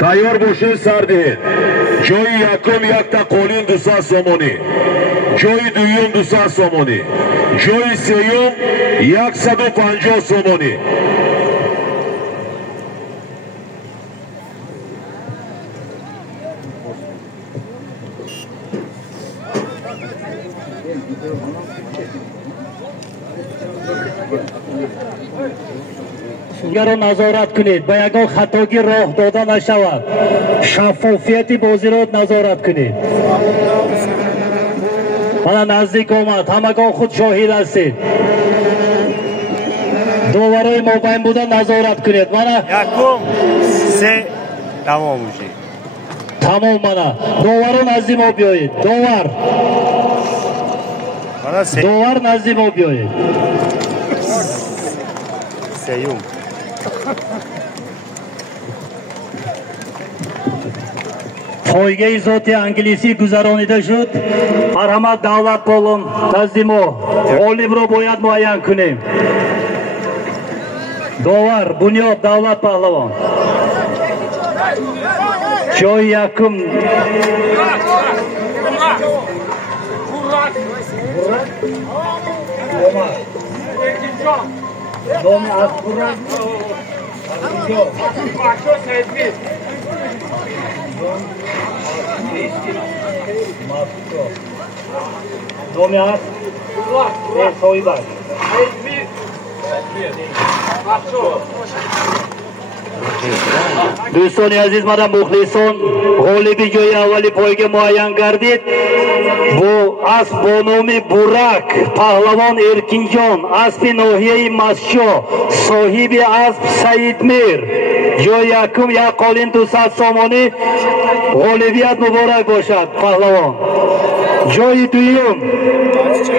تیار باشید سر دهید. جای یکم یک تا قولین 200 سومانی، جای دویم 200 سومانی، جای سیوم 150 سومانی. دیگر رو نظارت کنید، با یگان خطاگی راه داده نشود. شفافیت بازی رو نظارت کنید. من نزدیک آمد، همگان خود شاهد هستید. داورای ما بین بودن نظارت کنید. من یکم سه تمام میشه. تمام منه. داورا نزدیک ما بیایید. داور نزدیک ما بیایید. سیوم پایگاه ذات انگلیسی گذرانیده شد. مرحمت دولت بالون نزد ما غالب رو باید معین کنیم. داور بنیاد دولت پهلوان جای یکم دوستان عزیز مادم مخلصان غالبی جای اولی پایگاه معین گردید. بو اسب با نام برک پهلوان ارکینجان اسب ناحیه مسجد صاحب اسب سعید میر جای یکم یک قالین 200 سومانی. غالبیت مبارک باشد پهلوان. جای دویم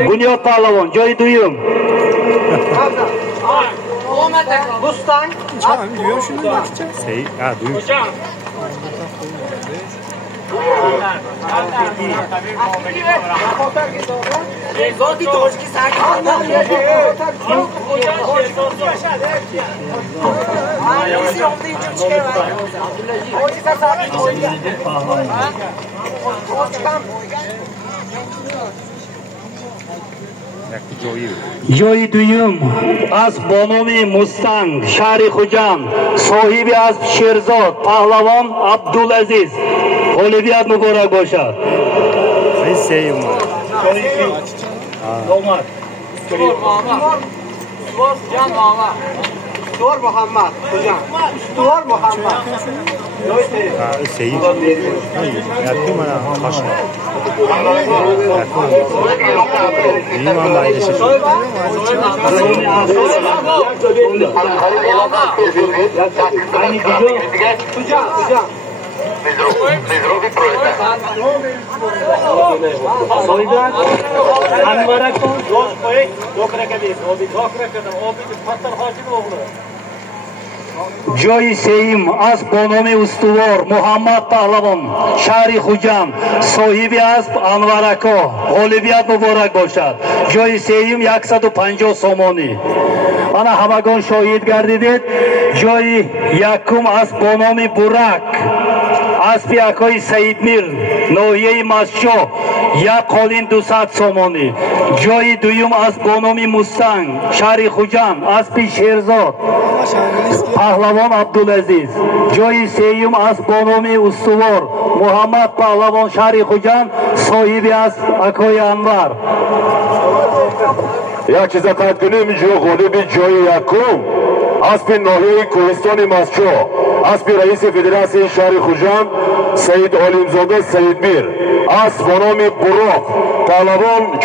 بنیاد پهلوان جای دویم. Bustan. جای دویم از بانام مستنگ شهر خوجند صاحب از شیرزاد پهلوان عبدالعزیز غالبیت مبارک باشد. سیوم Dor Muhammed hocam. Dor Muhammed. سیوم یکم من خشم این من بایدش شد جای سیم از بانام استوار محمد پهلوان شهر خوجند صاحب اسب انورکا غالبیت مبارک باشد. جای سیم 150 سومانی. من همگان شاهد گردیدید. جای یکم از بانام برک اسب یکای سعید میر ناحیه مسجد یک قالین 200 سومانی. جای دویم از بانام مستنگ شهر خوجند اسب شیرزاد پهلوان عبدالعزیز. جای سیوم از بانام استوار محمد پهلوان شهر خوجند صاحب اسب اکای انور. یک چیز قد کنیم جو غالب جای یکم اسب ناحیه کوهستان مسجد اسب رئیس فدراسیون شهر خوجند سید علیمزاده سید میر اسب با نام براق پهلوان